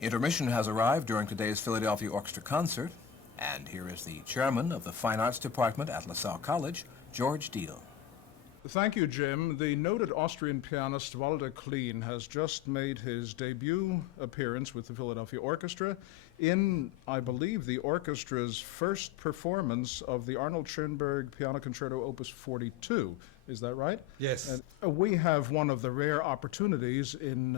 Intermission has arrived during today's Philadelphia Orchestra concert, and here is the chairman of the Fine Arts Department at LaSalle College, George Deal. Thank you, Jim. The noted Austrian pianist Walter Klien has just made his debut appearance with the Philadelphia Orchestra in, I believe, the orchestra's first performance of the Arnold Schoenberg Piano Concerto Opus 42. Is that right? Yes. We have one of the rare opportunities in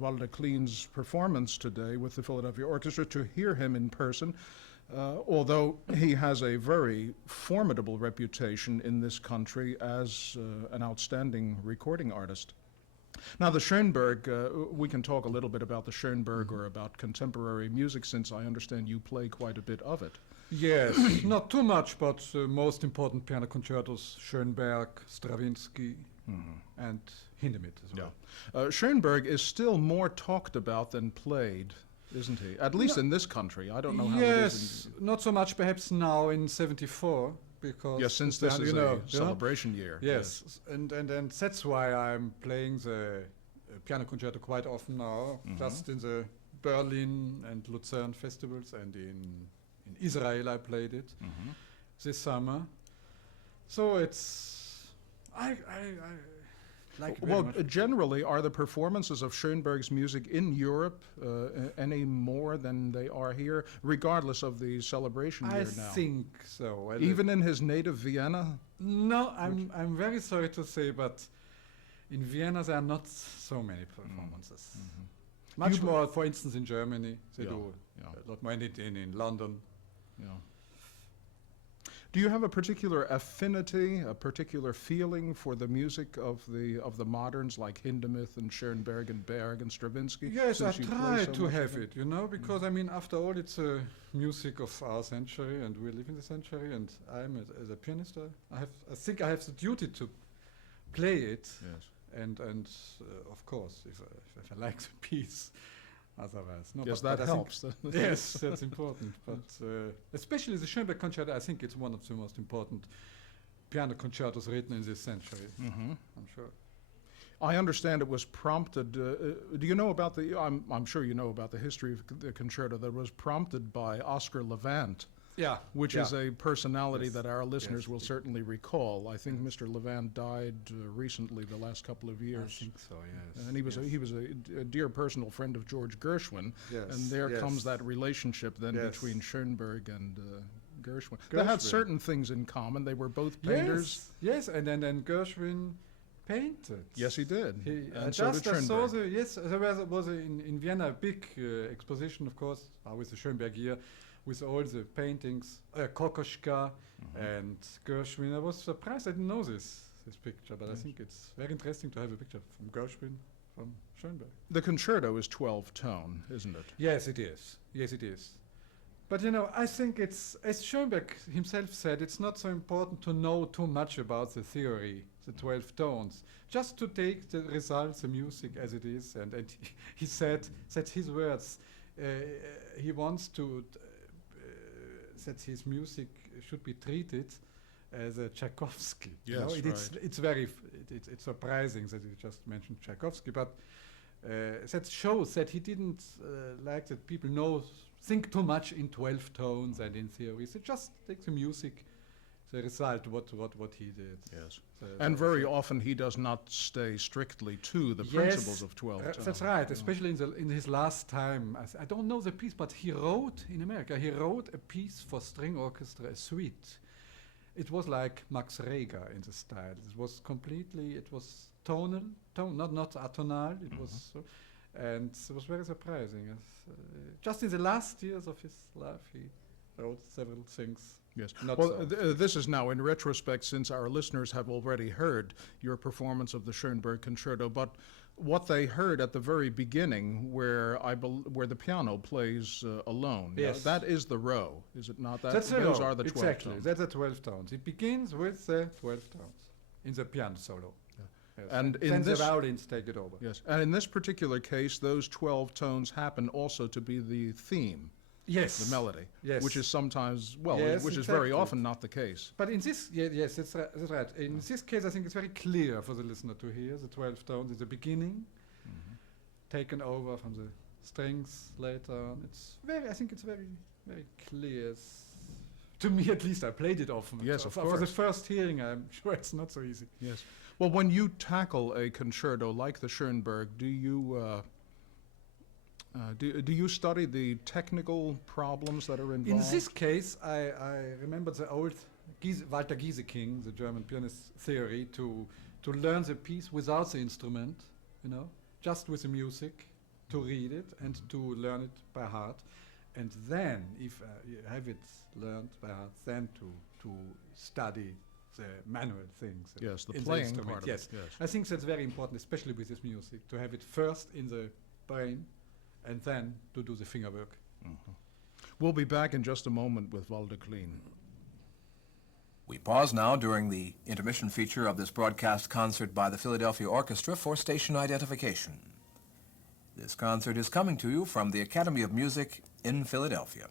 Walter Klien's performance today with the Philadelphia Orchestra to hear him in person. Although he has a very formidable reputation in this country as an outstanding recording artist. Now, the Schoenberg, we can talk a little bit about the Schoenberg or about contemporary music, since I understand you play quite a bit of it. Yes, not too much, but most important piano concertos, Schoenberg, Stravinsky, and Hindemith as well. Schoenberg is still more talked about than played, isn't he? At least in this country. I don't know how it is. Yes, not so much perhaps now in 74, because... Yes, since this is a celebration year. Yes, and that's why I'm playing the piano concerto quite often now, just in the Berlin and Lucerne festivals, and in Israel I played it this summer. So it's... I like it very much. Generally, are the performances of Schoenberg's music in Europe any more than they are here, regardless of the celebration year now? I think so. Well, even in his native Vienna? No, I'm very sorry to say, but in Vienna there are not so many performances. Much more, for instance, in Germany. They do a lot more in London. Yeah. Do you have a particular affinity, a particular feeling for the music of the moderns like Hindemith and Schoenberg and Berg and Stravinsky? Yes, I try to have it, you know, because I mean, after all, it's music of our century, and we live in the century. And I'm as a pianist, I think I have the duty to play it. Yes. And of course, if I like the piece. Otherwise, no. Yes, that helps. Yes, that's important. But especially the Schoenberg concerto, I think it's one of the most important piano concertos written in this century. I'm sure. I understand it was prompted. Do you know about the? I'm sure you know about the history of the concerto that was prompted by Oscar Levant. Yeah, which is a personality that our listeners will certainly recall. I think Mr. Levant died recently, the last couple of years. I think so, yes. And he was a dear personal friend of George Gershwin. Yes. And there comes that relationship then between Schoenberg and Gershwin. They had certain things in common. They were both painters. Yes, and then Gershwin painted. Yes, he did. And so did Schoenberg. There was in Vienna a big exposition, of course, with the Schoenberg year, with all the paintings, Kokoschka and Gershwin. I was surprised I didn't know this picture, but I think it's very interesting to have a picture from Gershwin, from Schoenberg. The concerto is 12-tone, isn't it? Yes, it is. Yes, it is. But you know, I think it's, as Schoenberg himself said, it's not so important to know too much about the theory, the 12 tones, just to take the results, the music as it is. And he said his words, he wants to... that his music should be treated as a Tchaikovsky. Yes, right. It's surprising that you just mentioned Tchaikovsky, but that shows that he didn't like that people think too much in 12 tones and in theories. It just takes the music, the result, what he did. Yes. And very often he does not stay strictly to the principles of 12 tones. That's right, especially in his last time. I don't know the piece, but he wrote a piece for string orchestra, a suite. It was like Max Reger in the style. It was tonal, not atonal. It was, and it was very surprising. Just in the last years of his life, he wrote several things. Yes. Well, this is now in retrospect, since our listeners have already heard your performance of the Schoenberg Concerto, but what they heard at the very beginning, where the piano plays alone, that is the row, is it not? Those are the 12 exactly. tones. That's the 12 tones. It begins with the 12 tones in the piano solo. Yes. And then the violins take it over. Yes, and in this particular case, those 12 tones happen also to be the theme. Yes. The melody. Yes. Which is sometimes, which is very often not the case. But in this, yes, that's right. In this case, I think it's very clear for the listener to hear the 12 tones at the beginning, taken over from the strings later on. I think it's very, very clear. To me, at least, I played it often. Yes, So of for the course. first hearing, I'm sure it's not so easy. Yes. Well, when you tackle a concerto like the Schoenberg, do you study the technical problems that are involved? In this case, I remember the old Walter Klien, the German pianist theory, to learn the piece without the instrument, just with the music, to read it and to learn it by heart. And then, if you have it learned by heart, then to study the manual things. Yes, the in playing instrument. part of Yes. it. Yes. I think that's very important, especially with this music, to have it first in the brain and then to do the finger work. We'll be back in just a moment with Walter Klien. We pause now during the intermission feature of this broadcast concert by the Philadelphia Orchestra for station identification. This concert is coming to you from the Academy of Music in Philadelphia.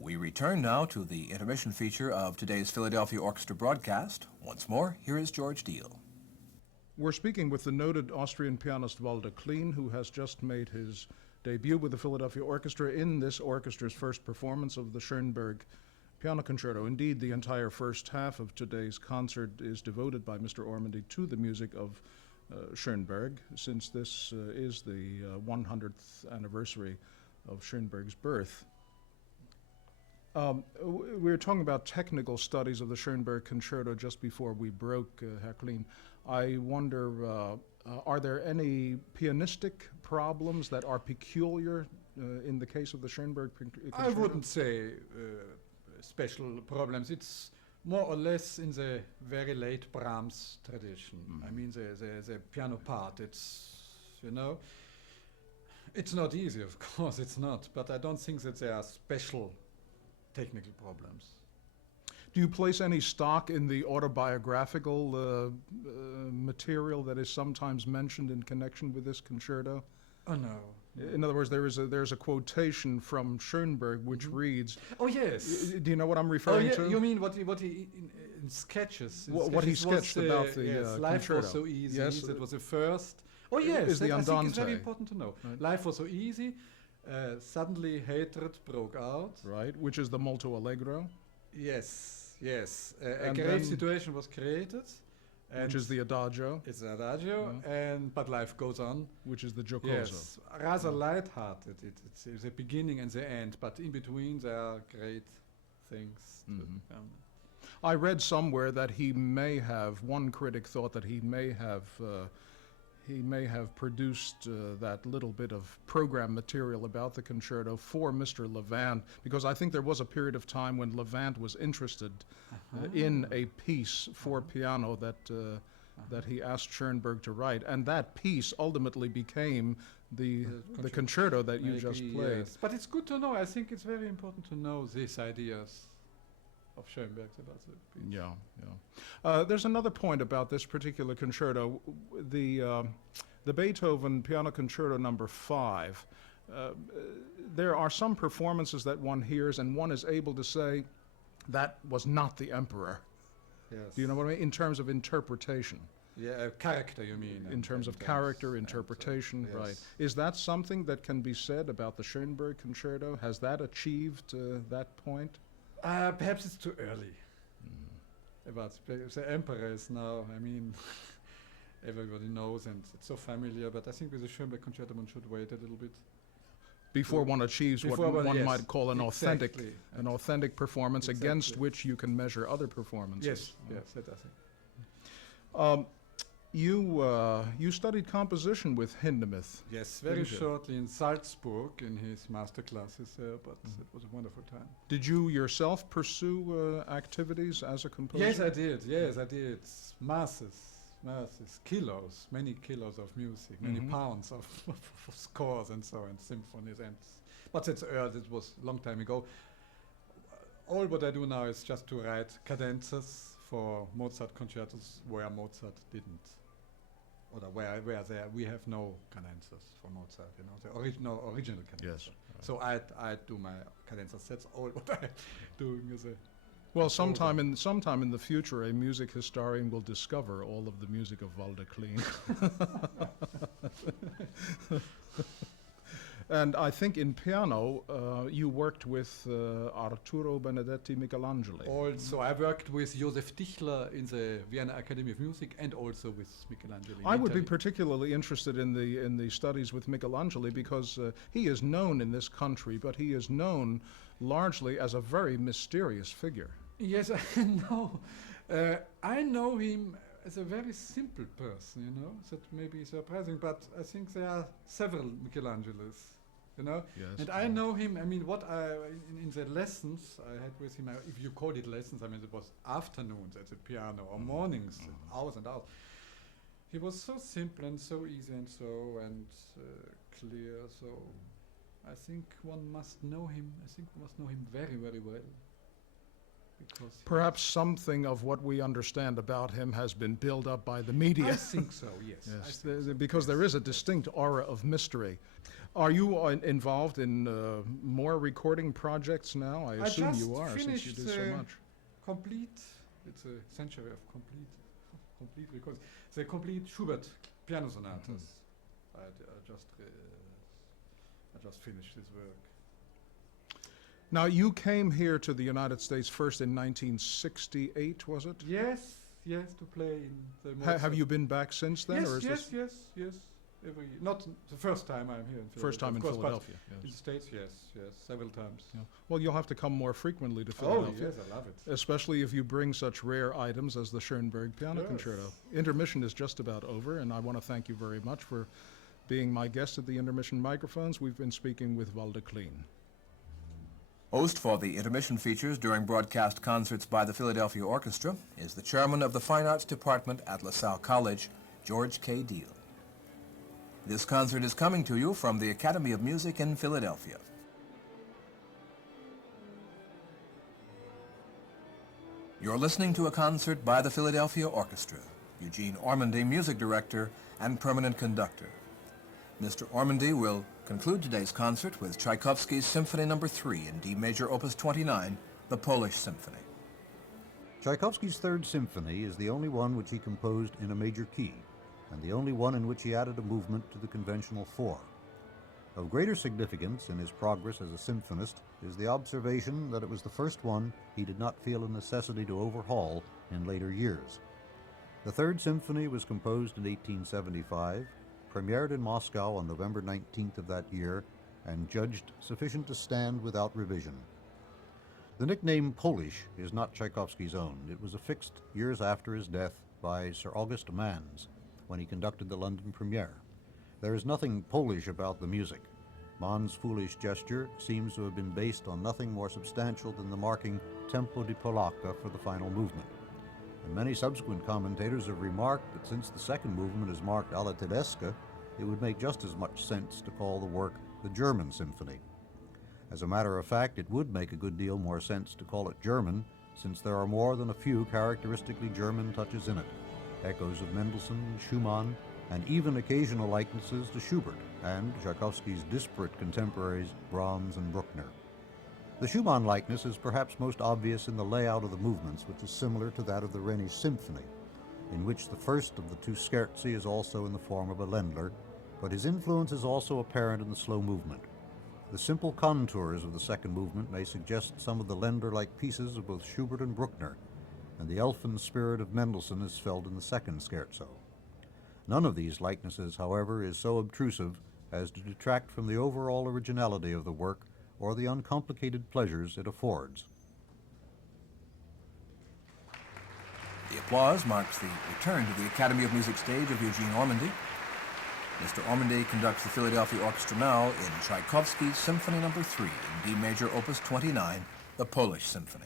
We return now to the intermission feature of today's Philadelphia Orchestra broadcast. Once more, here is George Deal. We're speaking with the noted Austrian pianist Walter Klien, who has just made his debut with the Philadelphia Orchestra in this orchestra's first performance of the Schoenberg Piano Concerto. Indeed, the entire first half of today's concert is devoted by Mr. Ormandy to the music of Schoenberg, since this is the 100th anniversary of Schoenberg's birth. We were talking about technical studies of the Schoenberg Concerto just before we broke, Herr Klien. I wonder, are there any pianistic problems that are peculiar in the case of the Schoenberg Concerto? I wouldn't say special problems. It's more or less in the very late Brahms tradition. I mean, the piano part, it's not easy, of course, it's not, but I don't think that there are special technical problems. Do you place any stock in the autobiographical material that is sometimes mentioned in connection with this concerto? Oh, no. In other words, there's a quotation from Schoenberg which reads... Oh, yes. Do you know what I'm referring to? You mean what he in sketches? What he sketched about the yes, Life concerto. was so easy. Yes. That was the first. Oh, yes. Is the I think Andante. it's very important to know. Right. Life was so easy. Suddenly hatred broke out. Right, which is the molto allegro, Yes, yes. A And grave then- situation was created. And which is the adagio, it's an adagio, but life goes on. which is the giocoso. Yes, rather light-hearted. It's the beginning and the end, but in between there are great things. I read somewhere that one critic thought that he may have produced that little bit of program material about the concerto for Mr. Levant, because I think there was a period of time when Levant was interested in a piece for piano that he asked Schoenberg to write, and that piece ultimately became the concerto that you just played. Yes. But it's good to know. I think it's very important to know these ideas of Schoenberg about the piece. Yeah. There's another point about this particular concerto. The Beethoven Piano Concerto Number 5. There are some performances that one hears and one is able to say, that was not the emperor. Yes. Do you know what I mean? In terms of interpretation. Yeah, character, you mean. In terms of character, interpretation, right. yes. Is that something that can be said about the Schoenberg Concerto? Has that achieved that point? Perhaps it's too early. About the emperor is now, I mean, everybody knows and it's so familiar, but I think with the Schoenberg Concerto one should wait a little bit. Before one achieves what Before one- one yes, might call an exactly. authentic performance against Exactly. which you can measure other performances. Yes, that I think. You studied composition with Hindemith. Yes, very Didn't you? shortly in Salzburg in his master classes there, but it was a wonderful time. Did you yourself pursue activities as a composer? Yes, I did. Yes, I did. Masses, many kilos of music, many pounds of scores and so on, symphonies. But that's early, it was a long time ago. All what I do now is just to write cadenzas for Mozart concertos where Mozart didn't. Or where we have no cadenzas for Mozart, the original cadenza. Yes. So I do my cadenza sets, all what I'm doing is Well, sometime in the future, a music historian will discover all of the music of Walter Klien. And I think in piano, you worked with Arturo Benedetti Michelangeli. Also, I worked with Josef Tichler in the Vienna Academy of Music and also with Michelangelo. I would be particularly interested in the studies with Michelangeli because he is known in this country, but he is known largely as a very mysterious figure. Yes, I know. I know him as a very simple person, you know. That may be surprising, but I think there are several Michelangelos, you know. Yes. And I know him. I mean, what in the lessons I had with him, if you call it lessons, I mean, it was afternoons at the piano or mornings, hours and hours. He was so simple and so easy and so clear. So I think one must know him. I think one must know him very, very well. Because Perhaps something of what we understand about him has been built up by the media. I think so, yes. Yes, because there is a distinct aura of mystery. Are you involved in more recording projects now? I assume you are, since you do so much. Complete, it's a century of complete recordings. The complete Schubert piano sonatas. I just finished this work. Now, you came here to the United States first in 1968, was it? Yes, to play in the Mozart. Have you been back since then? Yes, or is this yes. Every year. Not the first time I'm here in Philadelphia. first time in of course, but Philadelphia? in the Yes. States, yes, several times. Yeah. Well, you'll have to come more frequently to Oh, Philadelphia. yes, I love it. Especially if you bring such rare items as the Schoenberg Piano Yes. Concerto. Intermission is just about over, and I want to thank you very much for being my guest at the intermission microphones. We've been speaking with Walter Klien. Host for the intermission features during broadcast concerts by the Philadelphia Orchestra is the chairman of the Fine Arts Department at LaSalle College, George K. Deal. This concert is coming to you from the Academy of Music in Philadelphia. You're listening to a concert by the Philadelphia Orchestra. Eugene Ormandy, music director and permanent conductor. Mr. Ormandy will conclude today's concert with Tchaikovsky's Symphony No. 3 in D major, Opus 29, the Polish Symphony. Tchaikovsky's Third Symphony is the only one which he composed in a major key, and the only one in which he added a movement to the conventional four. Of greater significance in his progress as a symphonist is the observation that it was the first one he did not feel a necessity to overhaul in later years. The Third Symphony was composed in 1875, premiered in Moscow on November 19th of that year, and judged sufficient to stand without revision. The nickname Polish is not Tchaikovsky's own. It was affixed years after his death by Sir August Manns when he conducted the London premiere. There is nothing Polish about the music. Mann's foolish gesture seems to have been based on nothing more substantial than the marking tempo di polacca for the final movement. And many subsequent commentators have remarked that since the second movement is marked alla tedesca, it would make just as much sense to call the work the German Symphony. As a matter of fact, it would make a good deal more sense to call it German, since there are more than a few characteristically German touches in it, echoes of Mendelssohn, Schumann, and even occasional likenesses to Schubert and Tchaikovsky's disparate contemporaries Brahms and Bruckner. The Schumann likeness is perhaps most obvious in the layout of the movements, which is similar to that of the Rennes Symphony, in which the first of the two scherzi is also in the form of a Ländler, but his influence is also apparent in the slow movement. The simple contours of the second movement may suggest some of the Ländler-like pieces of both Schubert and Bruckner, and the elfin spirit of Mendelssohn is felt in the second scherzo. None of these likenesses, however, is so obtrusive as to detract from the overall originality of the work or the uncomplicated pleasures it affords. The applause marks the return to the Academy of Music stage of Eugene Ormandy. Mr. Ormandy conducts the Philadelphia Orchestra now in Tchaikovsky's Symphony No. 3 in D major, Opus 29, the Polish Symphony.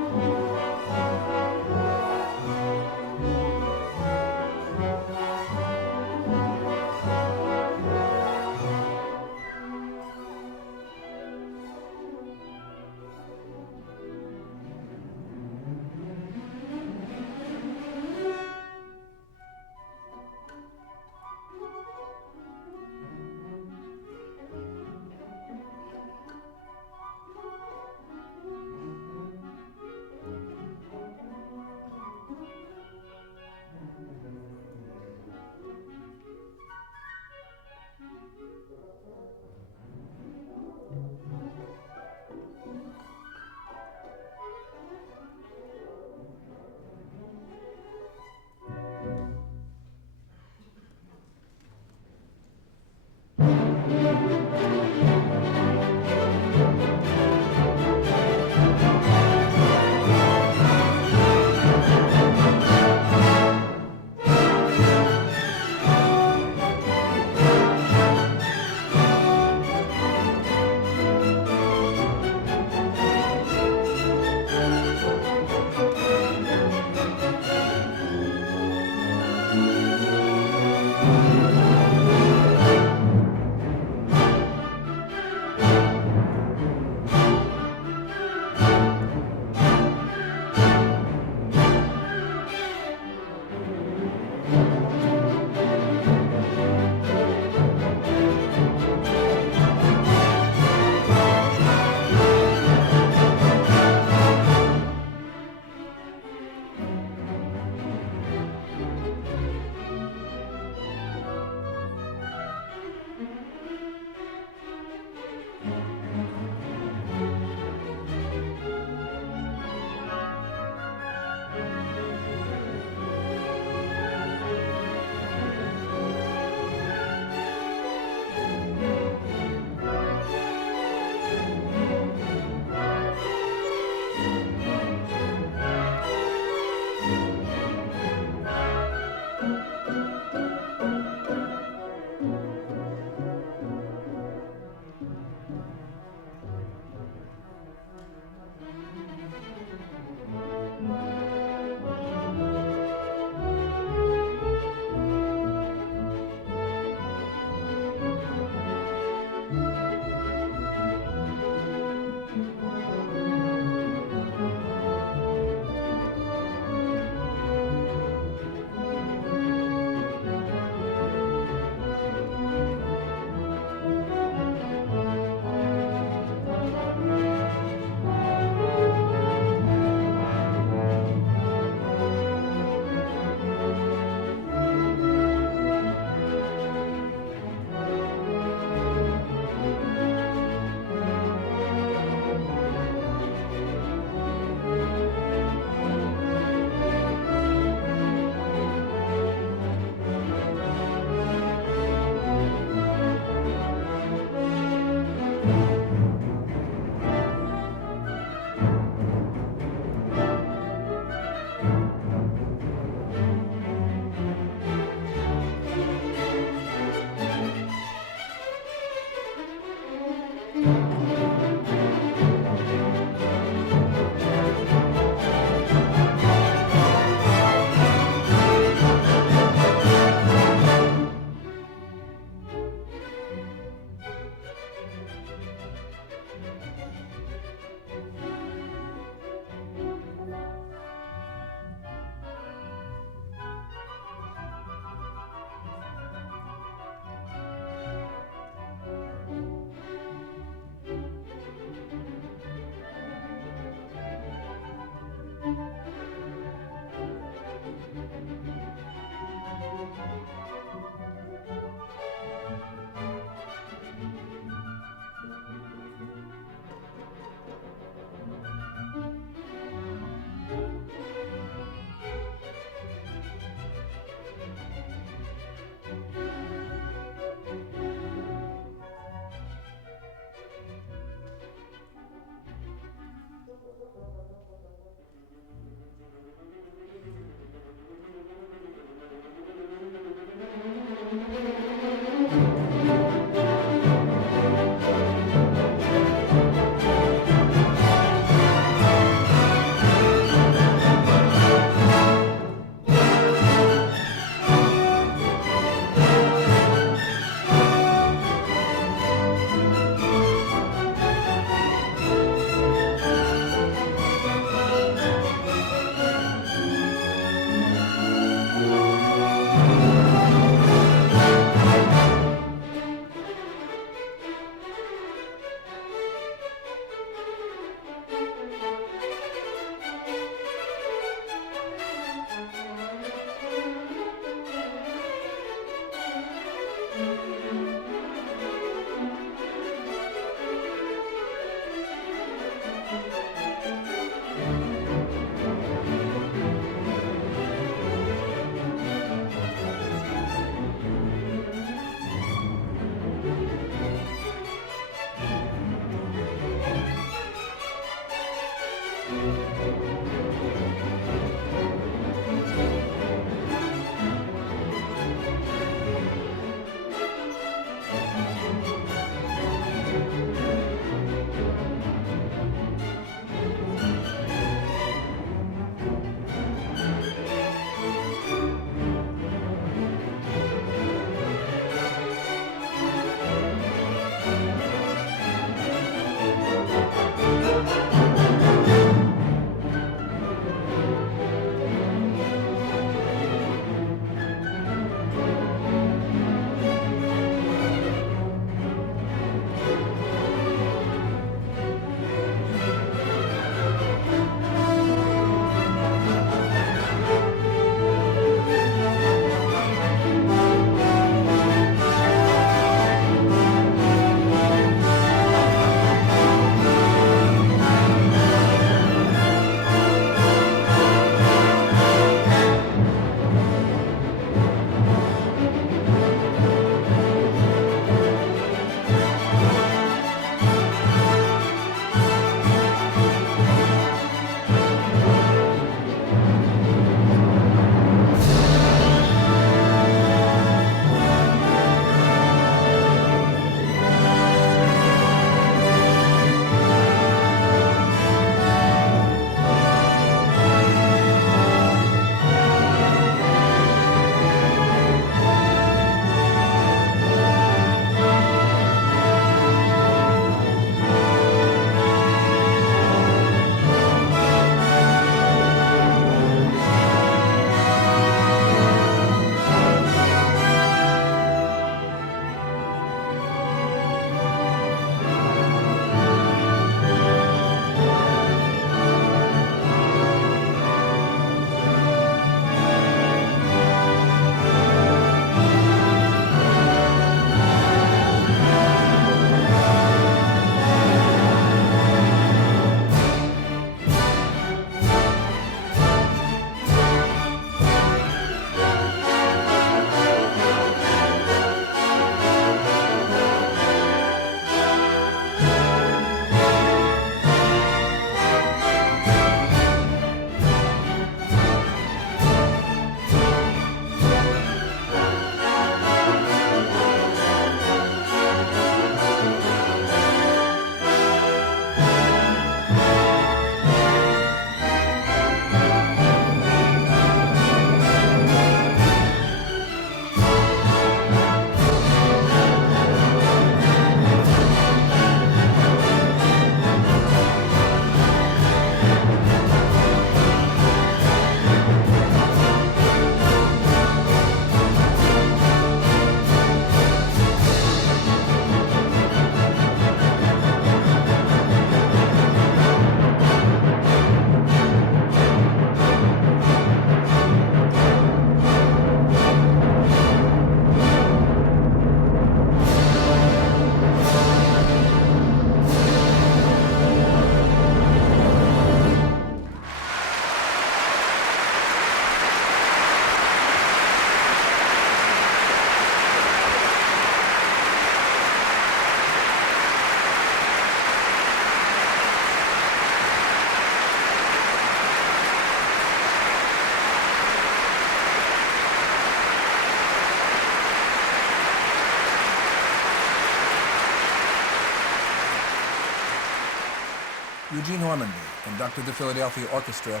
Eugene Ormandy conducted the Philadelphia Orchestra in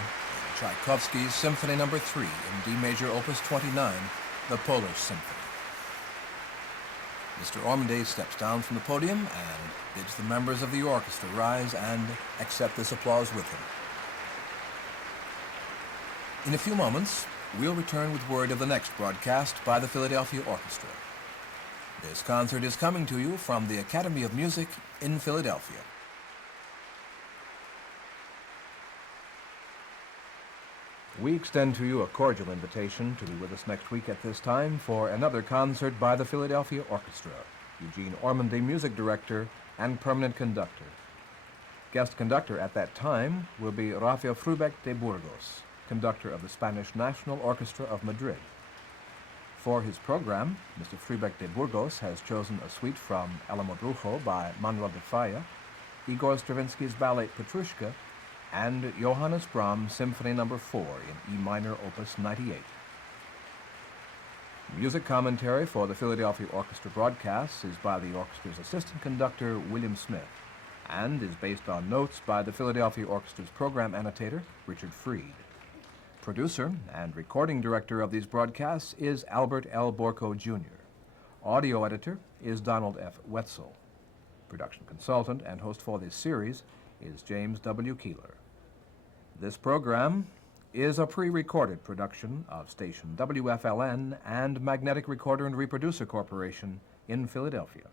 Tchaikovsky's Symphony No. 3 in D major Opus 29, the Polish Symphony. Mr. Ormandy steps down from the podium and bids the members of the orchestra rise and accept this applause with him. In a few moments, we'll return with word of the next broadcast by the Philadelphia Orchestra. This concert is coming to you from the Academy of Music in Philadelphia. We extend to you a cordial invitation to be with us next week at this time for another concert by the Philadelphia Orchestra, Eugene Ormandy, music director and permanent conductor. Guest conductor at that time will be Rafael Frubeck de Burgos, conductor of the Spanish National Orchestra of Madrid. For his program, Mr. Frubeck de Burgos has chosen a suite from El Amodrujo by Manuel de Falla, Igor Stravinsky's ballet Petrushka, and Johannes Brahms' Symphony No. 4 in E minor, Opus 98. Music commentary for the Philadelphia Orchestra broadcasts is by the orchestra's assistant conductor, William Smith, and is based on notes by the Philadelphia Orchestra's program annotator, Richard Freed. Producer and recording director of these broadcasts is Albert L. Borco, Jr. Audio editor is Donald F. Wetzel. Production consultant and host for this series is James W. Keeler. This program is a pre-recorded production of station WFLN and Magnetic Recorder and Reproducer Corporation in Philadelphia.